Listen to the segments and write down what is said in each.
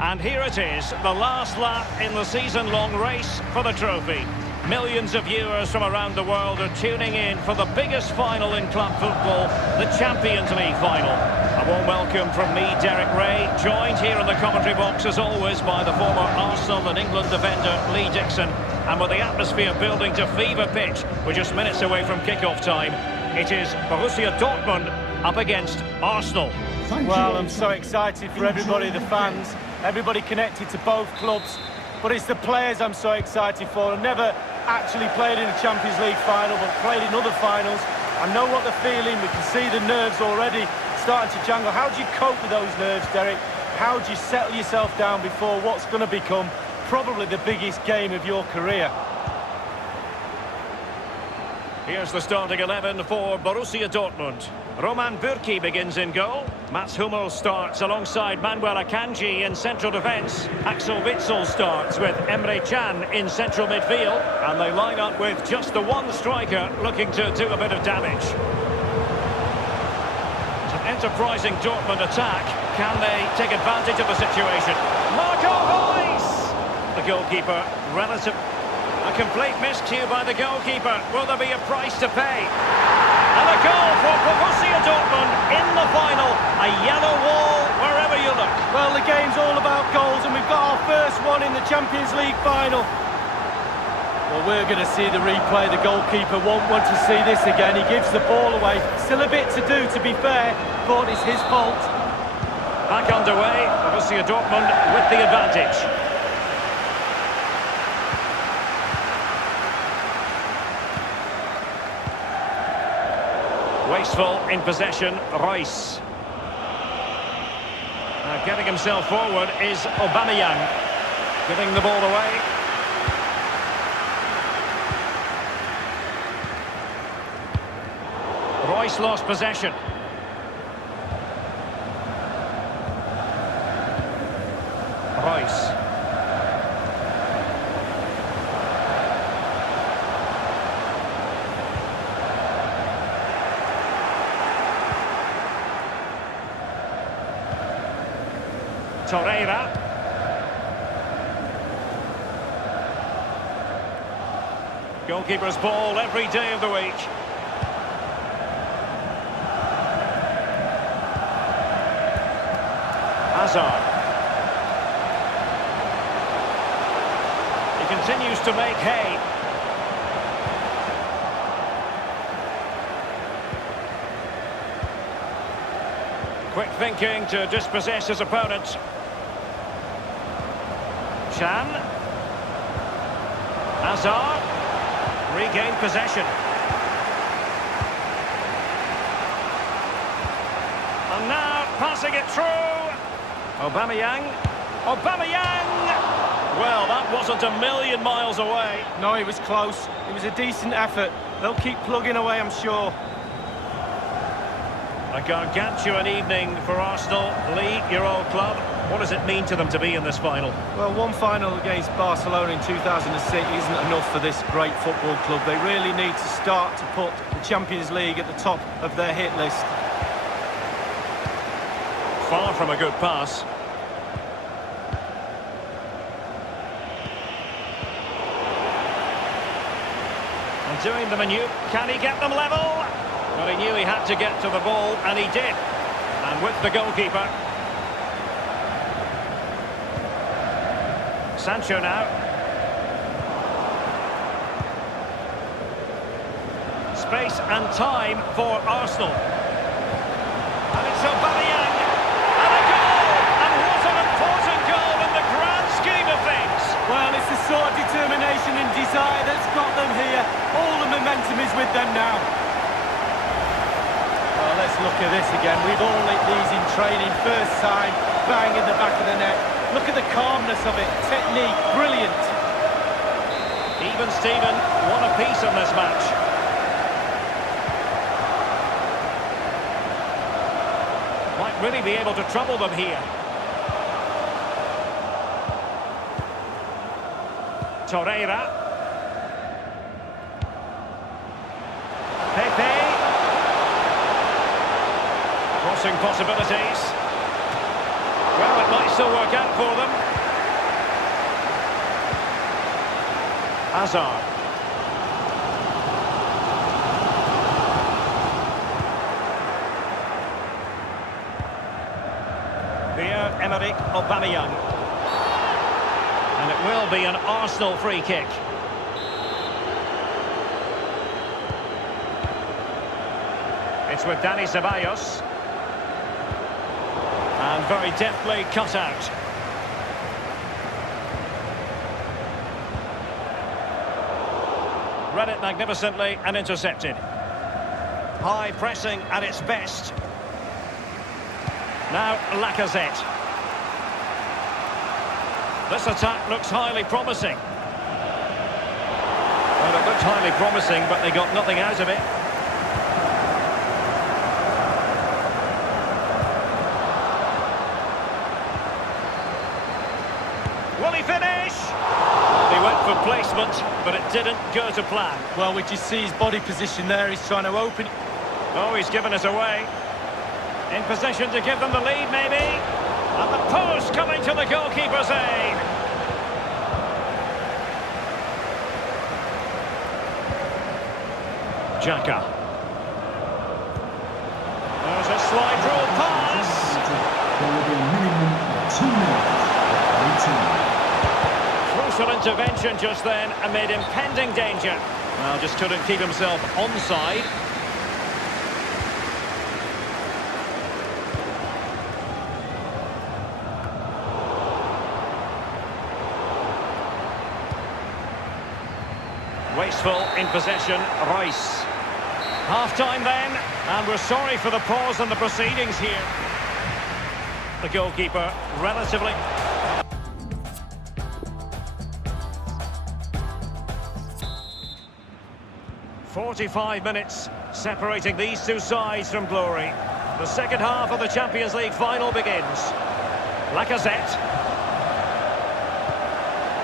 And here it is, the last lap in the season-long race for the trophy. Millions of viewers from around the world are tuning in for the biggest final in club football, the Champions League final. A warm welcome from me, Derek Ray, joined here in the commentary box as always by the former Arsenal and England defender Lee Dixon. And with the atmosphere building to fever pitch, we're just minutes away from kick-off time. It is Borussia Dortmund up against Arsenal. Well, I'm so excited for everybody, the fans, everybody connected to both clubs. But it's the players I'm so excited for. I've never actually played in a Champions League final, but played in other finals. I know what they're feeling. We can see the nerves already starting to jangle. How do you cope with those nerves, Derek? How do you settle yourself down before what's going to become probably the biggest game of your career? Here's the starting 11 for Borussia Dortmund. Roman Bürki begins in goal. Mats Hummels starts alongside Manuel Akanji in central defence. Axel Witsel starts with Emre Can in central midfield. And they line up with just the one striker looking to do a bit of damage. It's an enterprising Dortmund attack. Can they take advantage of the situation? Marco Reus! The goalkeeper, relative... A complete miscue by the goalkeeper. Will there be a price to pay? And a goal for Borussia Dortmund in the final. A yellow wall wherever you look. Well, the game's all about goals, and we've got our first one in the Champions League final. Well, we're going to see the replay. The goalkeeper won't want to see this again. He gives the ball away. Still a bit to do, to be fair, but it's his fault. Back underway. Borussia Dortmund with the advantage. Wasteful in possession, Reus. Now getting himself forward is Aubameyang. Giving the ball away. Reus lost possession. Reus. Torreira. Goalkeeper's ball every day of the week. Hazard. He continues to make hay. Quick thinking to dispossess his opponent. Can. Hazard regained possession. And now passing it through. Aubameyang. Well, that wasn't a million miles away. No, it was close. It was a decent effort. They'll keep plugging away, I'm sure. A gargantuan evening for Arsenal. Lee, your old club. What does it mean to them to be in this final? Well, one final against Barcelona in 2006 isn't enough for this great football club. They really need to start to put the Champions League at the top of their hit list. Far from a good pass. And doing the maneuver. Can he get them level? But he knew he had to get to the ball, and he did. And with the goalkeeper. Sancho now. Space and time for Arsenal. And it's Aubameyang. And a goal! And what an important goal in the grand scheme of things. Well, it's the sort of determination and desire that's got them here. All the momentum is with them now. Well, let's look at this again. We've all lit these in training. First time, bang in the back of the net. Look at the calmness of it. Technique, brilliant. Even Steven, what a piece in this match. Might really be able to trouble them here. Torreira. Pepe. Crossing possibilities. Well, it might still work out for them. Hazard. Pierre-Emerick Aubameyang. And it will be an Arsenal free kick. It's with Dani Ceballos. And very deftly cut out. Read it magnificently and intercepted. High pressing at its best. Now Lacazette. This attack looks highly promising. Well, it looked highly promising, but they got nothing out of it. Will he finish? He went for placement, but it didn't go to plan. Well, we just see his body position there. He's trying to open. Oh, he's given us away. In position to give them the lead, maybe. And the post coming to the goalkeeper's aid. Xhaka. There's a slide rule pass. There will be a minimum of 2 minutes. Crucial intervention just then amid impending danger. Well, just couldn't keep himself onside. Wasteful in possession, Rice. Half-time then, and we're sorry for the pause in the proceedings here. The goalkeeper relatively... 45 minutes separating these two sides from glory. The second half of the Champions League final begins. Lacazette.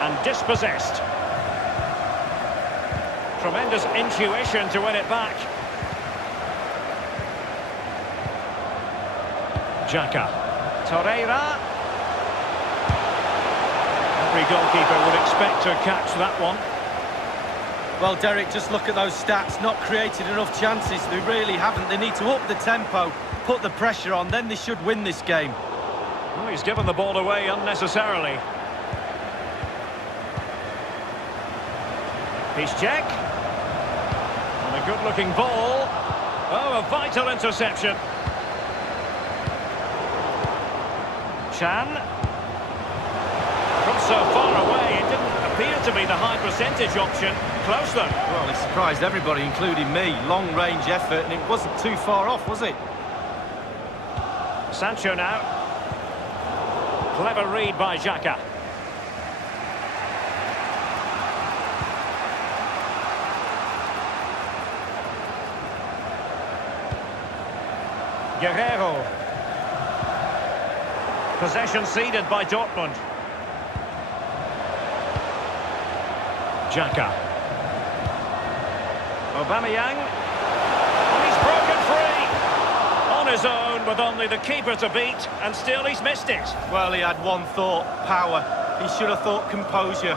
And dispossessed. Tremendous intuition to win it back. Xhaka. Torreira. Every goalkeeper would expect to catch that one. Well, Derek, just look at those stats. Not created enough chances. They really haven't. They need to up the tempo, put the pressure on, then they should win this game. Well, he's given the ball away unnecessarily. He's check. And a good-looking ball. Oh, a vital interception. Chan. From so far away, it didn't appear to be the high percentage option. Close though. Well, he surprised everybody, including me. Long-range effort, and it wasn't too far off, was it? Sancho now. Clever read by Xhaka. Guerrero. Possession ceded by Dortmund. Xhaka. Aubameyang. And he's broken free. On his own with only the keeper to beat, and still he's missed it. Well, he had one thought, power. He should have thought composure.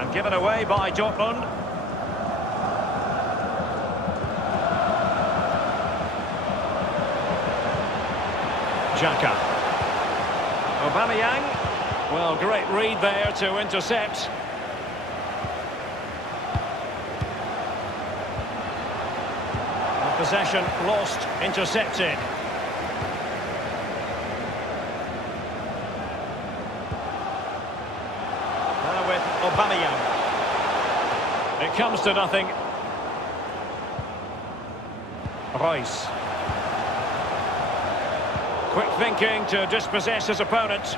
And given away by Dortmund. Xhaka. Aubameyang. Well, great read there to intercept. And possession lost, intercepted. Now with Aubameyang. It comes to nothing. Rice. Quick thinking to dispossess his opponent.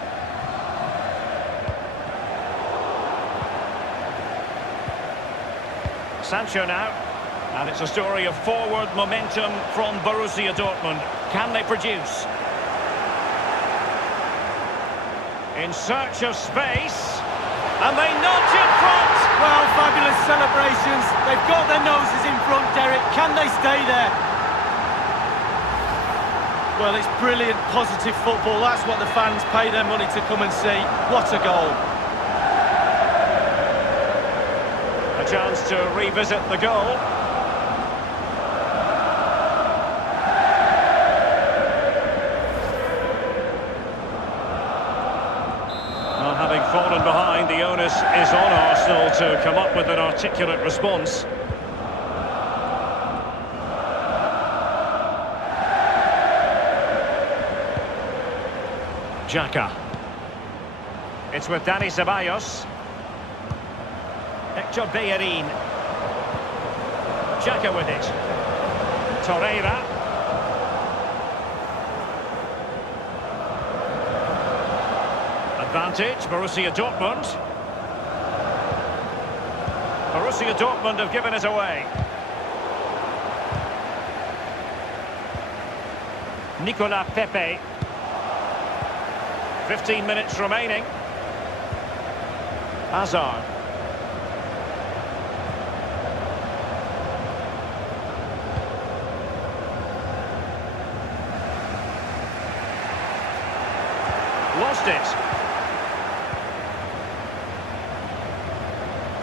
Sancho now, and it's a story of forward momentum from Borussia Dortmund. Can they produce? In search of space, and they nudge in front! Well, fabulous celebrations. They've got their noses in front, Derek. Can they stay there? Well, it's brilliant, positive football. That's what the fans pay their money to come and see. What a goal. A chance to revisit the goal. Well, having fallen behind, the onus is on Arsenal to come up with an articulate response. Xhaka. It's with Dani Ceballos. Hector Bellerin. Xhaka with it. Torreira. Advantage, Borussia Dortmund. Borussia Dortmund have given it away. Nicolas Pepe. 15 minutes remaining. Hazard. Lost it.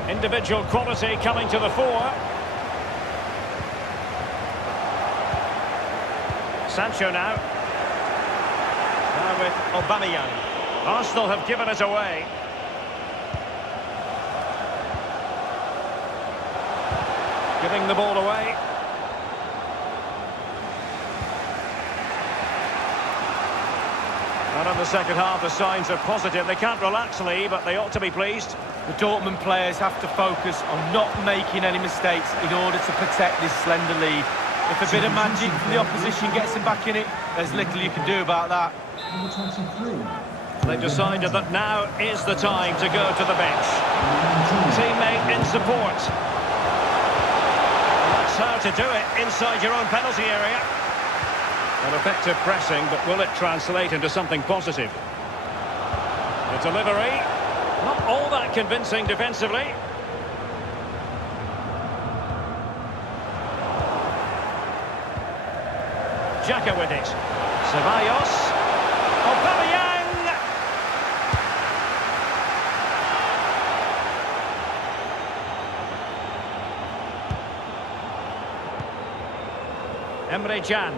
Individual quality coming to the fore. Sancho now. Now with Aubameyang. Arsenal have given it away. Giving the ball away. And in the second half, the signs are positive. They can't relax, Lee, but they ought to be pleased. The Dortmund players have to focus on not making any mistakes in order to protect this slender lead. If a bit of magic from the opposition gets them back in it, there's little you can do about that. Number 23. They've decided that now is the time to go to the bench. Teammate in support. That's how to do it inside your own penalty area. An effective pressing, but will it translate into something positive? The delivery, not all that convincing defensively. Xhaka with it. Ceballos. Aubameyang. Emre Can.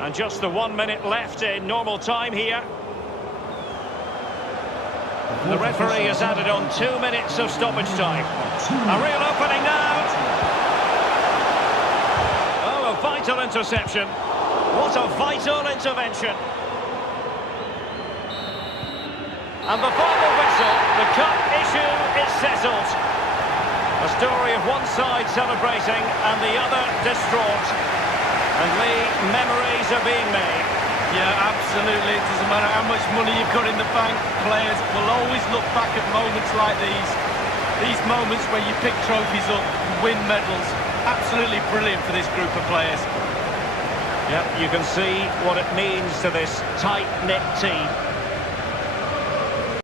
And just the 1 minute left in normal time here. The referee has added on 2 minutes of stoppage time. A real opening now. Oh, a vital interception. What a vital intervention. And before the whistle, the cup issue is settled. A story of one side celebrating and the other distraught. And Lee, memories are being made. Yeah, absolutely. It doesn't matter how much money you've got in the bank. Players will always look back at moments like these. These moments where you pick trophies up, win medals. Absolutely brilliant for this group of players. Yep, you can see what it means to this tight-knit team.